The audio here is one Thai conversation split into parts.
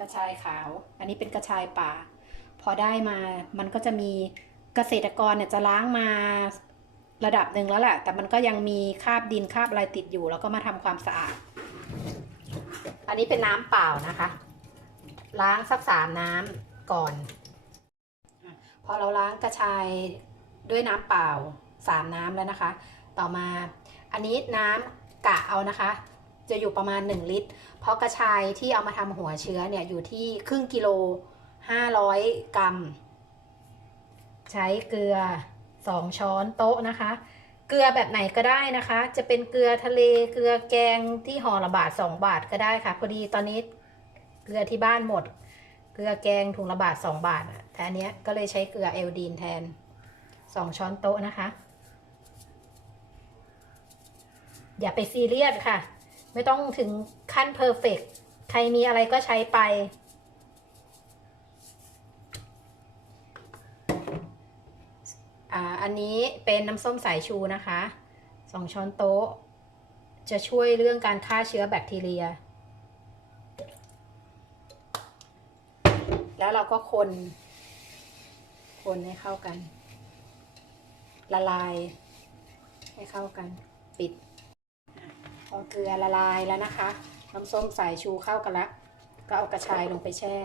กระชายขาว อันนี้เป็นกระชายป่า พอได้มามันก็จะมีเกษตรกรเนี่ยจะล้างมาระดับหนึ่งแล้วแหละ แต่มันก็ยังมีคราบดินคราบอะไรติดอยู่ แล้วก็มาทำความสะอาด อันนี้เป็นน้ำเปล่านะคะ ล้างสักสามน้ำก่อนอะพอเราล้างกระชายด้วยน้ำเปล่าสามน้ำแล้วนะคะ ต่อมาอันนี้น้ำกะเอานะคะ จะอยู่ประมาณ 1 ลิตร เพราะกระชายที่เอามาทำหัวเชื้อเนี่ยอยู่ที่ครึ่งกิโล 500 กรัม ใช้เกลือ 2 ช้อนโต๊ะนะคะ เกลือแบบไหนก็ได้นะคะ จะเป็นเกลือทะเลเกลือแกงที่ห่อละบาท 2 บาทก็ได้ค่ะ พอดีตอนนี้เกลือที่บ้านหมด เกลือแกงถุงละบาท 2 บาทอะแต่อันเนี้ยก็เลยใช้เกลือเอลดีนแทน 2 ช้อนโต๊ะนะคะอย่าไปซีเรียสค่ะ ไม่ต้องถึงขั้นเพอร์เฟกใครมีอะไรก็ใช้ไปอ่าอันนี้เป็นน้ำส้มสายชูนะคะสองช้อนโต๊ะ จะช่วยเรื่องการฆ่าเชื้อแบคทีเรีย แล้วเราก็คน คนให้เข้ากัน ละลายให้เข้ากัน ปิด พอเกลือละลายแล้วนะคะ น้ำส้มสายชูเข้ากันแล้วก็เอากระชายลงไปแช่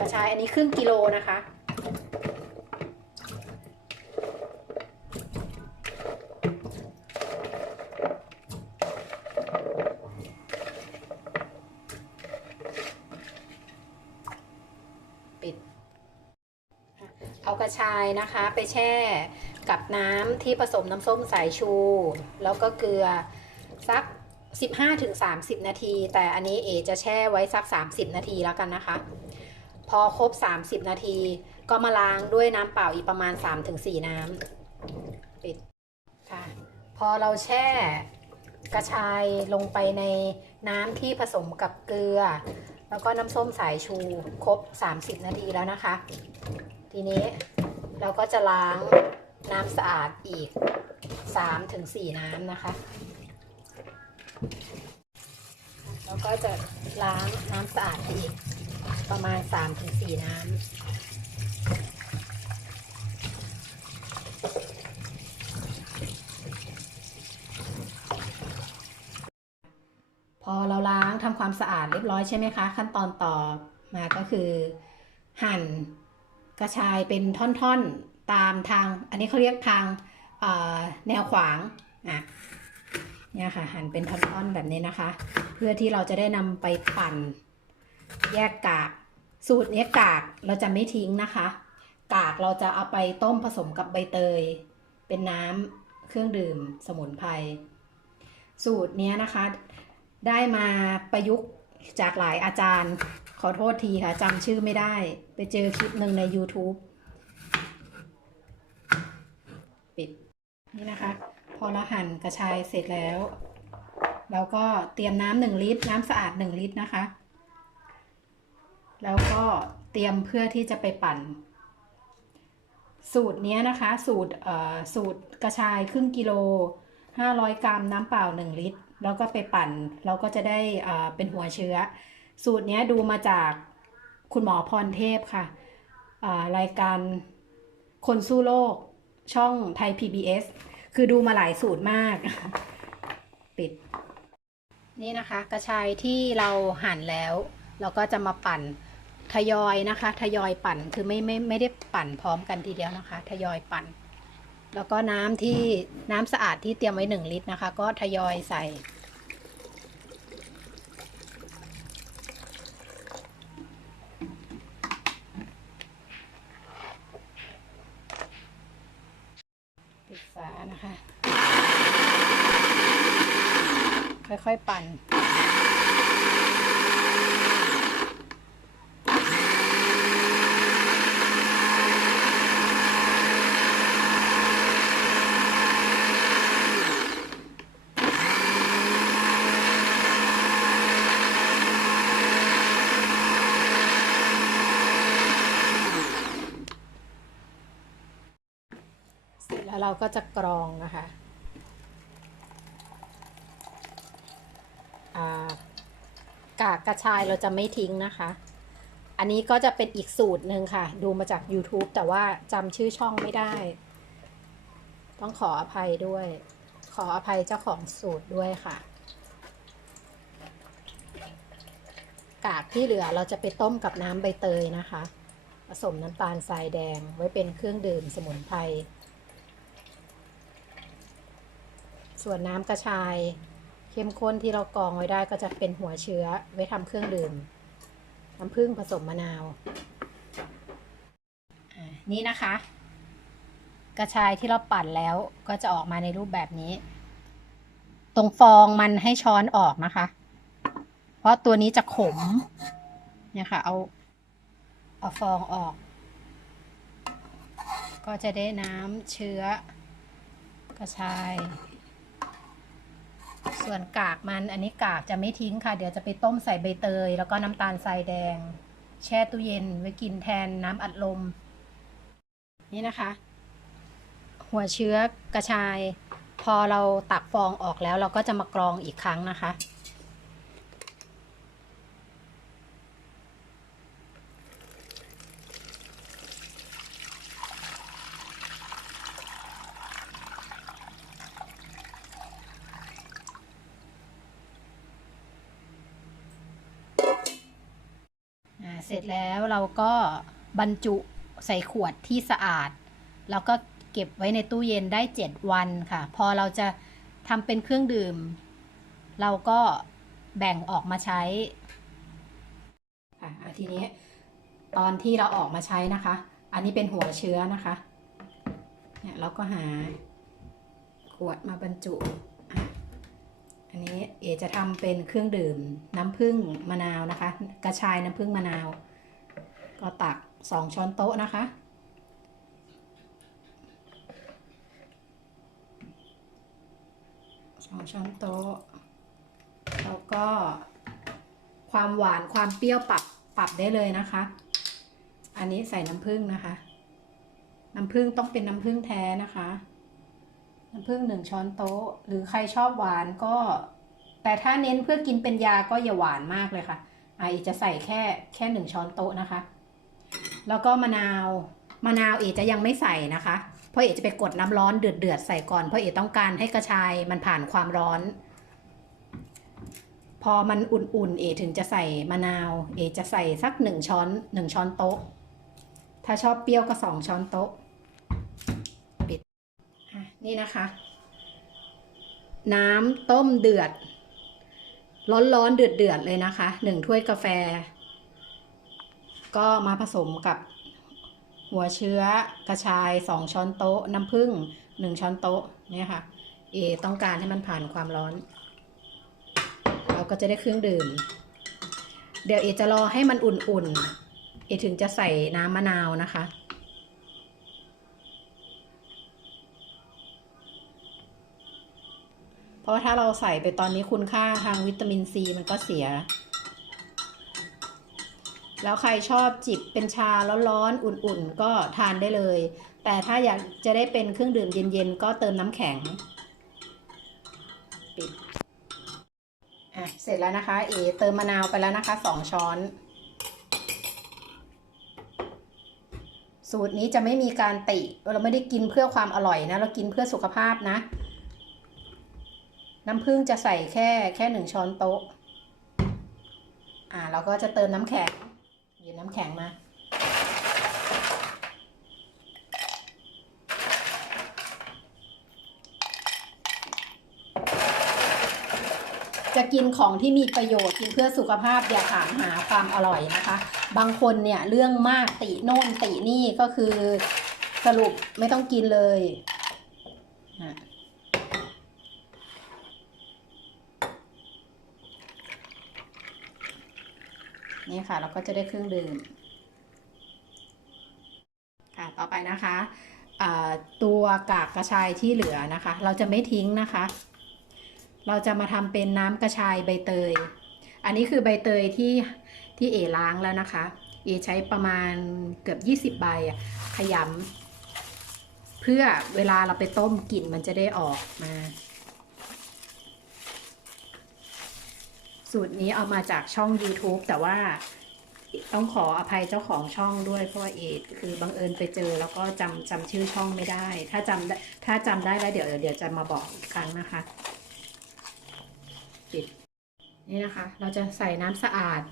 กระชายอันนี้ครึ่งกิโลนะคะ ปิด เอากระชายนะคะไปแช่กับน้ำที่ผสมน้ำส้มสายชู แล้วก็เกลือสัก 15-30 นาที แต่อันนี้เอจะแช่ไว้สัก 30 นาทีแล้วกันนะคะ พอครบ 30 นาที ก็มาล้างด้วยน้ำเปล่าอีกประมาณ 3-4 น้ำปิดค่ะ พอเราแช่กระชายลงไปในน้ำที่ผสมกับเกลือ แล้วก็น้ำส้มสายชูครบ 30 นาทีแล้วนะคะ ทีนี้เราก็จะล้างน้ำสะอาดอีก 3-4 น้ำนะคะ แล้วก็จะล้างน้ำสะอาดอีก ประมาณ 3-4 น้ำ พอเราล้างทำความสะอาดเรียบร้อยใช่ไหมคะ ขั้นตอนต่อมาก็คือหั่นกระชายเป็นท่อนๆตามทาง อันนี้เขาเรียกทางแนวขวางอะ เนี่ยค่ะ หั่นเป็นท่อนๆแบบนี้นะคะ เพื่อที่เราจะได้นำไปปั่น แยกกาก สูตรนี้ยกากเราจะไม่ทิ้งนะคะ กากเราจะเอาไปต้มผสมกับใบเตย เป็นน้ำเครื่องดื่มสมุนไพรสูตรนี้นะคะ ได้มาประยุกต์จากหลายอาจารย์ ขอโทษทีค่ะจำชื่อไม่ได้ ไปเจอคลิปหนึ่งใน YouTube ปิดนี่นะคะ พอเราหั่นกระชายเสร็จแล้วเราก็เตรียมน้ำหนึ่งลิตร น้ำสะอาดหนึ่งลิตรนะคะ แล้วก็เตรียมเพื่อที่จะไปปั่น สูตรนี้นะคะ สูตรเอ่อสูตรกระชายครึ่งกิโล 500 กรัมน้ำเปล่า 1 ลิตร แล้วก็ไปปั่น เราก็จะได้อ่าเป็นหัวเชื้อ สูตรนี้ดูมาจากคุณหมอพรเทพค่ะอ่ารายการคนสู้โลกช่องไทย PBS คือดูมาหลายสูตรมาก ปิด นี่นะคะ กระชายที่เราหั่นแล้ว เราก็จะมาปั่นทยอยนะคะ ทยอยปั่นคือไม่ไม่ไม่ได้ปั่นพร้อมกันทีเดียวนะคะ ทยอยปั่น แล้วก็น้ำที่น้ำสะอาดที่เตรียมไว้หนึ่งลิตรนะคะ ก็ทยอยใส่ ปิดฝานะคะ ค่อยๆปั่น เสร็จแล้วเราก็จะกรองนะคะอ่า กากกระชายเราจะไม่ทิ้งนะคะ อันนี้ก็จะเป็นอีกสูตรหนึ่งค่ะ ดูมาจาก YouTube แต่ว่าจำชื่อช่องไม่ได้ ต้องขออภัยด้วย ขออภัยเจ้าของสูตรด้วยค่ะ กากที่เหลือเราจะไปต้มกับน้ำใบเตยนะคะ ผสมน้ำตาลทรายแดงไว้เป็นเครื่องดื่มสมุนไพรส่วนน้ำกระชาย เข้มข้นที่เรากรองไว้ได้ก็จะเป็นหัวเชื้อไว้ทำเครื่องดื่มน้ำผึ้งผสมมะนาว นี่นะคะ กระชายที่เราปั่นแล้วก็จะออกมาในรูปแบบนี้ ตรงฟองมันให้ช้อนออกนะคะ เพราะตัวนี้จะขม เนี่ยค่ะ เอา เอาฟองออก ก็จะได้น้ำเชื้อกระชาย ส่วนกากมันอันนี้กากจะไม่ทิ้งค่ะ เดี๋ยวจะไปต้มใส่ใบเตย แล้วก็น้ำตาลทรายแดง แช่ตู้เย็นไว้กินแทนน้ำอัดลม นี่นะคะ หัวเชื้อกระชาย พอเราตักฟองออกแล้วเราก็จะมากรองอีกครั้งนะคะ เสร็จแล้วเราก็บรรจุใส่ขวดที่สะอาด แล้วก็เก็บไว้ในตู้เย็นได้ 7 วันค่ะ พอเราจะทำเป็นเครื่องดื่ม เราก็แบ่งออกมาใช้ค่ะอะทีนี้ตอนที่เราออกมาใช้นะคะ อันนี้เป็นหัวเชื้อนะคะ เนี่ยเราก็หาขวดมาบรรจุ อันนี้เอจะทำเป็นเครื่องดื่มน้ำผึ้งมะนาวนะคะ กระชายน้ำผึ้งมะนาว ก็ตักสองช้อนโต๊ะนะคะ สองช้อนโต๊ะ แล้วก็ความหวานความเปรี้ยวปรับปรับได้เลยนะคะ อันนี้ใส่น้ำผึ้งนะคะ น้ำผึ้งต้องเป็นน้ำผึ้งแท้นะคะ น้ำผึ้งหนึ่งช้อนโต๊ะ หรือใครชอบหวานก็ แต่ถ้าเน้นเพื่อกินเป็นยาก็อย่าหวานมากเลยค่ะไอจะใส่แค่แค่หนึ่งช้อนโต๊ะนะคะ แล้วก็มะนาวมะนาวเอจะยังไม่ใส่นะคะ เพราะเอจะไปกดน้ำร้อนเดือดเดือดใส่ก่อน เพราะเอต้องการให้กระชายมันผ่านความร้อน พอมันอุ่นๆ เอถึงจะใส่มะนาว เอจะใส่สักหนึ่งช้อนหนึ่งช้อนโต๊ะ ถ้าชอบเปรี้ยวก็สองช้อนโต๊ะ นี่นะคะ น้ำต้มเดือด ร้อนๆเดือดๆเลยนะคะหนึ่งถ้วยกาแฟ ก็มาผสมกับหัวเชื้อกระชาย 2 ช้อนโต๊ะ น้ำผึ้ง1 ช้อนโต๊ะเนี่ยค่ะ เอ ต้องการให้มันผ่านความร้อน เราก็จะได้เครื่องดื่ม เดี๋ยวเอจะรอให้มันอุ่นๆ เอถึงจะใส่น้ำมะนาวนะคะ เพ ราะว่าถ้าเราใส่ไปตอนนี้คุณค่าทางวิตามินซีมันก็เสีย แล้วใครชอบจิบเป็นชาร้อนๆอุ่นๆ ก็ทานได้เลย แต่ถ้าอยากจะได้เป็นเครื่องดื่มเย็นๆ ก็เติมน้ำแข็งปิดอะเสร็จแล้วนะคะ เอ เติมมะนาวไปแล้วนะคะสองช้อน สูตรนี้จะไม่มีการติ เราไม่ได้กินเพื่อความอร่อยนะ เรากินเพื่อสุขภาพนะ น้ำผึ้งจะใส่แค่แค่หนึ่งช้อนโต๊ะ อ่าเราก็จะเติมน้ำแข็งหยิบน้ำแข็งมาจะกินของที่มีประโยชน์กินเพื่อสุขภาพอย่าถามหาความอร่อยนะคะ บางคนเนี่ยเรื่องมากติโน่นตินี่ก็คือสรุปไม่ต้องกินเลยอะ นี่ค่ะ เราก็จะได้เครื่องดื่มค่ะต่อไปนะคะตัวกากกระชายที่เหลือนะคะ เราจะไม่ทิ้งนะคะ เราจะมาทำเป็นน้ำกระชายใบเตย อันนี้คือใบเตยที่ที่เอล้างแล้วนะคะ เอใช้ประมาณเกือบ 20 ใบขยำเพื่อเวลาเราไปต้มกลิ่นมันจะได้ออกมา สูตรนี้เอามาจากช่อง YouTube แต่ว่าต้องขออภัยเจ้าของช่องด้วยเพราะว่าเอดคือบังเอิญไปเจอแล้วก็จำจำชื่อช่องไม่ได้ ถ้าจำได้ถ้าจำได้แล้วเดี๋ยวเดี๋ยวจะมาบอกอีกครั้งนะคะปิดนี่นะคะ เราจะใส่น้ำสะอาด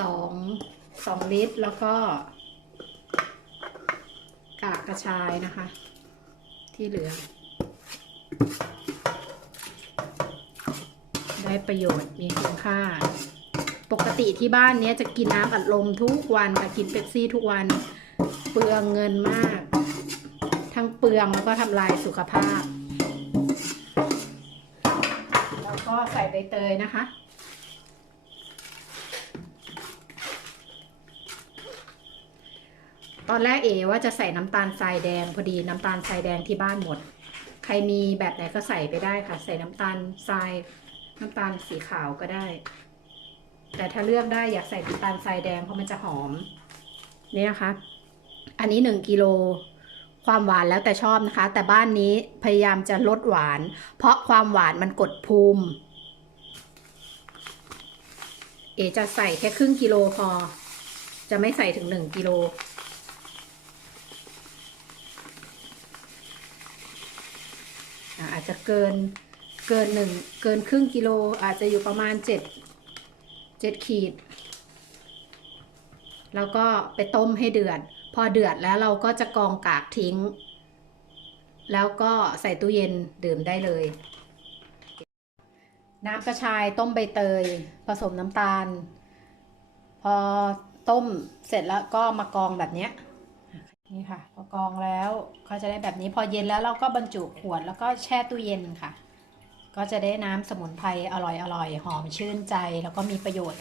สองสองลิตรแล้วก็กากกระชายนะคะ ที่เหลือ ได้ประโยชน์มีคุณค่า ปกติที่บ้านเนี้ยจะกินน้ำอัดลมทุกวันค่ะกินเป๊ปซี่ทุกวัน เปลืองเงินมาก ทั้งเปลืองแล้วก็ทำลายสุขภาพ แล้วก็ใส่ใบเตยนะคะตอนแรกเอว่าจะใส่น้ำตาลทรายแดงพอดีน้ำตาลทรายแดงที่บ้านหมด ใครมีแบบไหนก็ใส่ไปได้ค่ะ ใส่น้ำตาลทราย น้ำตาลสีขาวก็ได้ แต่ถ้าเลือกได้อยากใส่น้ำตาลทรายแดงเพราะมันจะหอม นี่นะคะ อันนี้หนึ่งกิโลความหวานแล้วแต่ชอบนะคะ แต่บ้านนี้พยายามจะลดหวาน เพราะความหวานมันกดภูมิ เอจะใส่แค่ครึ่งกิโลพอ จะไม่ใส่ถึงหนึ่งกิโลอาจจะเกิน เกินหนึ่งเกินครึ่งกิโลอาจจะอยู่ประมาณเจ็ดเจ็ดขีด แล้วก็ไปต้มให้เดือด พอเดือดแล้วเราก็จะกองกากทิ้ง แล้วก็ใส่ตู้เย็นดื่มได้เลย น้ำกระชายต้มใบเตย ผสมน้ำตาล พอต้มเสร็จแล้วก็มากองแบบนี้นี่ค่ะ พอกองแล้วก็จะได้แบบนี้พอเย็นแล้วเราก็บรรจุขวดแล้วก็แช่ตู้เย็นค่ะ ก็จะได้น้ำสมุนไพรอร่อยอร่อยหอมชื่นใจ แล้วก็มีประโยชน์